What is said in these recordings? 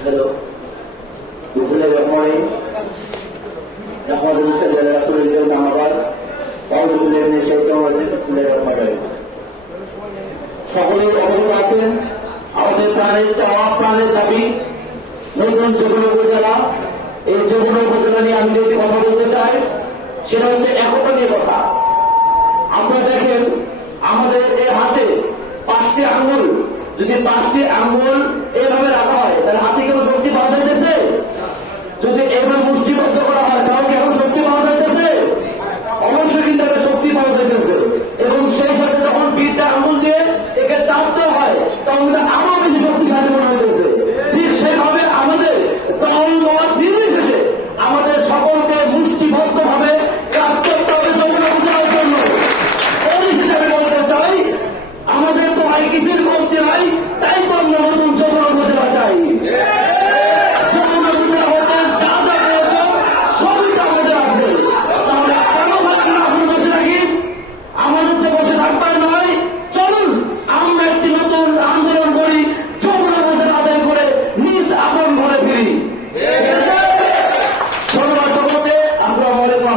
Hello. Bismillah good morning. Ahmadu Sallallahu Alaihi Wasallam Ahmad. Auzu billahi minash shaitanir rajim. Bismillahir Rahmanir Rahim. সকলেই অবগত আছেন আমাদের প্রাণের চাওয়া প্রাণের দাবি নতুন যুবন উপজেলা এই যুবন উপজেলা নিয়ে আমি যদি কথা বলতে চাই সেটা হচ্ছে একতা নিয়ে কথা আমরা দেখেন আমাদের এই হাতে পাঁচটি আঙ্গুল যদি পাঁচটি আঙ্গুল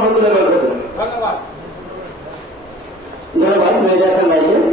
भगवान मेरा लाइए